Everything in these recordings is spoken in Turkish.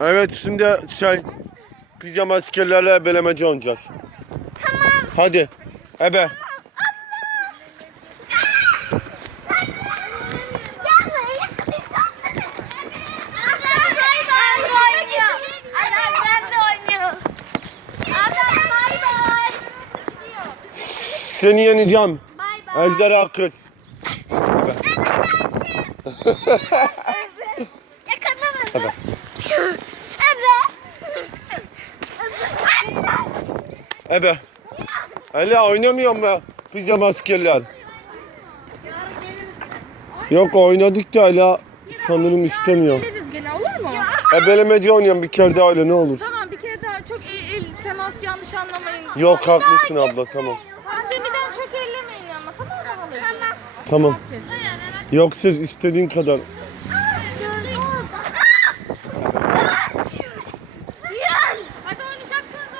Evet şimdi şey pijama askerlerle belemece oynayacağız. Tamam. Hadi. Ebe. Aa, sen de. De Yine Yine bay bay. Bay. Seni yeneceğim. Bye bye. Ejderha kız. Yakalamadım. Ebe. Ebe. Ela oynamıyor mu pizza maskeler? Yok oynadık da hala sanırım istemiyor. Ya, gene, Ebelemeci oynayalım bir kere daha öyle ne olur. Tamam bir kere daha çok el, el temas yanlış anlamayın. Yok haklısın ben abla tamam. Pandemiden çok ellemeyin ama tamam mı? Tamam. Ben ben. tamam. Ben ben. Yok siz istediğin kadar.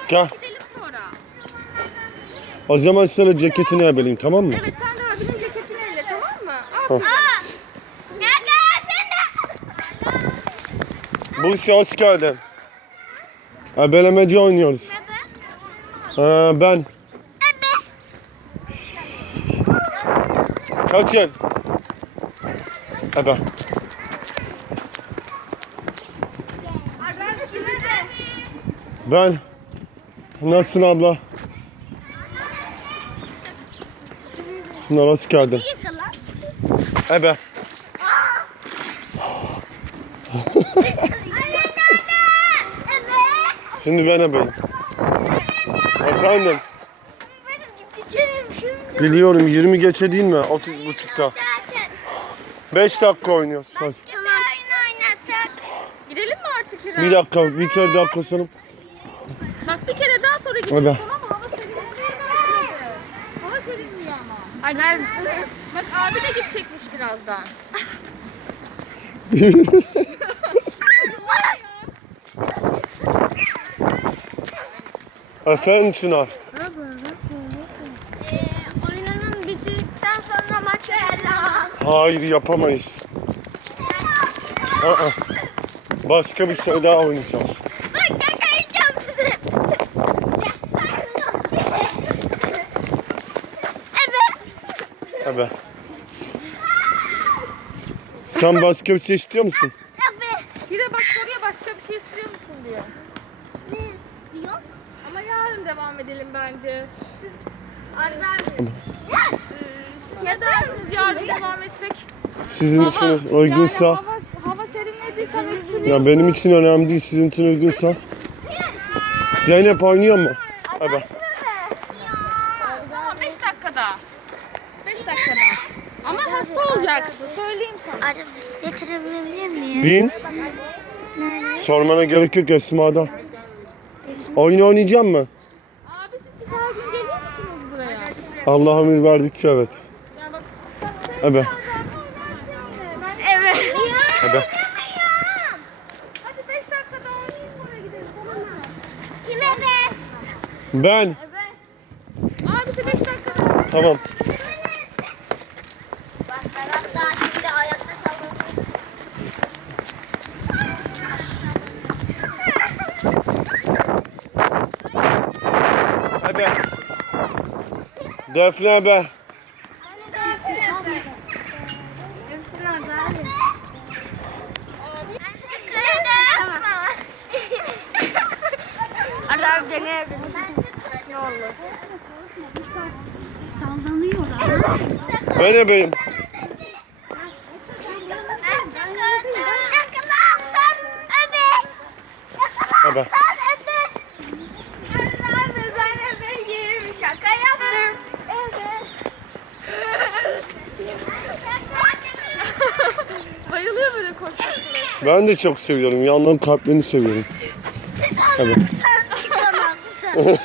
Gel. O zaman sana ceketini alayım tamam mı? Evet sen de abinin ceketini elle tamam mı? Aa. Gel gel sen de. Bu hoş geldin. Abel Emre oynuyoruz. ee, ben. Kaçın. Ebe. Kaçın. Ebe. Ben. Ben. Nasılsın abla? Sana nasıl geldin? Ebe. aynen, aynen. Evet. Şimdi ben ebeyim. Efendim. Biliyorum 20 geçe değil mi? 30, aynen, 30. buçukta. 5 dakika oynuyoruz. Dakika oyna, oyna, Gidelim mi artık? İrem? Bir dakika, aynen. bir kere dakika sanırım. Bak bir kere o da. Hava serinliyor ama. Anne. Bak abi de gidecekmiş birazdan. Efendim Çınar. Oyunun bittikten sonra maç Hayır yapamayız. Aa, başka bir şey daha oynayacağız. be. Sen başka bir şey istiyor musun? Bir de bak soruyor başka bir şey istiyor musun diye. Ne diyor? Ama yarın devam edelim bence. Arda abi. Ee, ya da yarın devam etsek. De. Sizin hava, için uygunsa. Yani hava, hava serinlediyse eksiliyor. Ya benim için önemli değil sizin için uygunsa. Zeynep oynuyor mu? Hadi. Hadi. hasta olacaksın. Söyleyeyim sana. Acaba bisiklet sürebilir miyim? Bin. Sormana gerek yok Esma'da. Oyun oynayacağım mı? Abi siz her gün geliyor musunuz buraya? Allah'a emir verdik ki evet. Ya bak, bak Evet. Ya, Ebe. Hadi 5 dakikada buraya gidelim. Kim Ebe? Ben. Ebe. Abi 5 dakikada. Alın. Tamam. Defne hani well, gonna... be. Ben Ne oldu? Saldanıyorlar. Öyle benim. Yakalarsam öbe. Yakalarsam. Ben de çok seviyorum. Yandan kalplerini seviyorum. Hadi. Evet.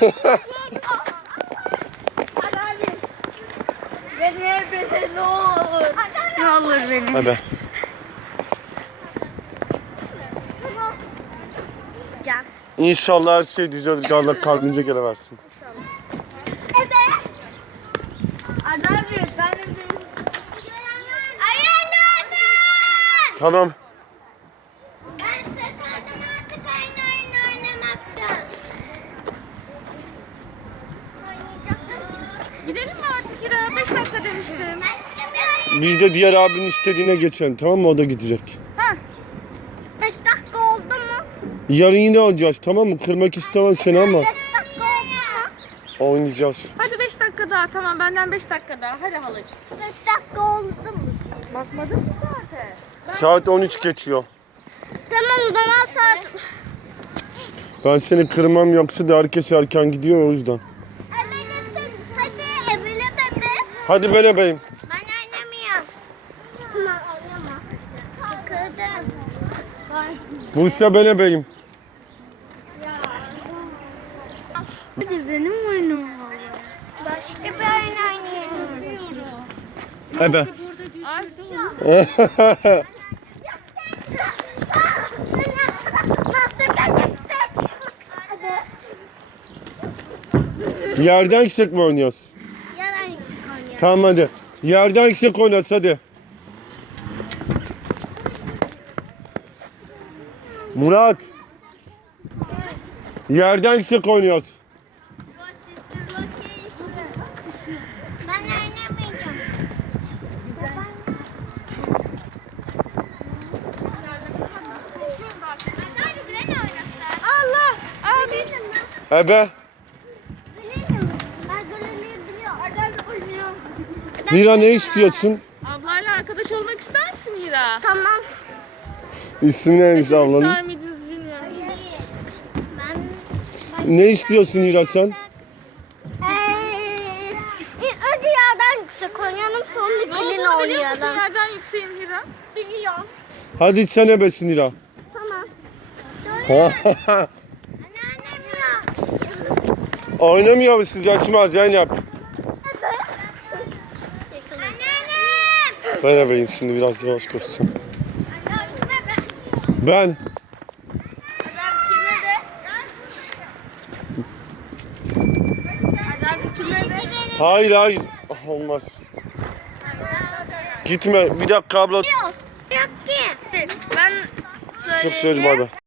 beni elbise ne olur. Ne olur beni. Hadi. Evet. İnşallah her şey düzelir. Allah kalbince geleversin. Tamam. başka demiştim. Biz de diğer abinin istediğine geçelim tamam mı? O da gidecek. Ha. Beş dakika oldu mu? Yarın yine alacağız, tamam mı? Kırmak istemem seni ama. Beş dakika oldu mu? Oynayacağız. Hadi beş dakika daha tamam benden beş dakika daha. Hadi halacığım. Beş dakika oldu mu? Bakmadın mı zaten? Ben saat üç geçiyor. Tamam o zaman saat... Evet. Ben seni kırmam yoksa da herkes erken gidiyor o yüzden. Hadi ben öpeyim. Ben oynamıyorum. Tamam oynama. Kırdım. ben öpeyim. Ya. Hadi benim, benim oynamam. Başka e ben aynen. Aynen. bir oyun oynayalım. Hadi. Yerden kisek mi oynuyorsun? Tamam hadi. Yerden kişi koyacağız hadi. Murat. Yerden kişi koyuyoruz. Ebe. Evet. ister Nira ne istiyorsun? Ablayla arkadaş olmak ister misin Nira? Tamam. İsim neymiş e, ablanın? Yani? Ne ben istiyorsun Nira sen? Önce ee, e, yerden yüksek oynayalım sonra gelin oynayalım. Ne olduğunu biliyor musun yerden yükseğin Nira? Biliyorum. Hadi sen ebesin Nira. Tamam. Anne anne Nira. Oynamıyor musun? Açma Zeynep. Yani. Ben ebeyim şimdi biraz yavaş koşacağım. Ben. Hayır hayır. Oh, olmaz. Gitme bir dakika abla. Yok ki. Ben söyleyeceğim. Çok söyledim abi.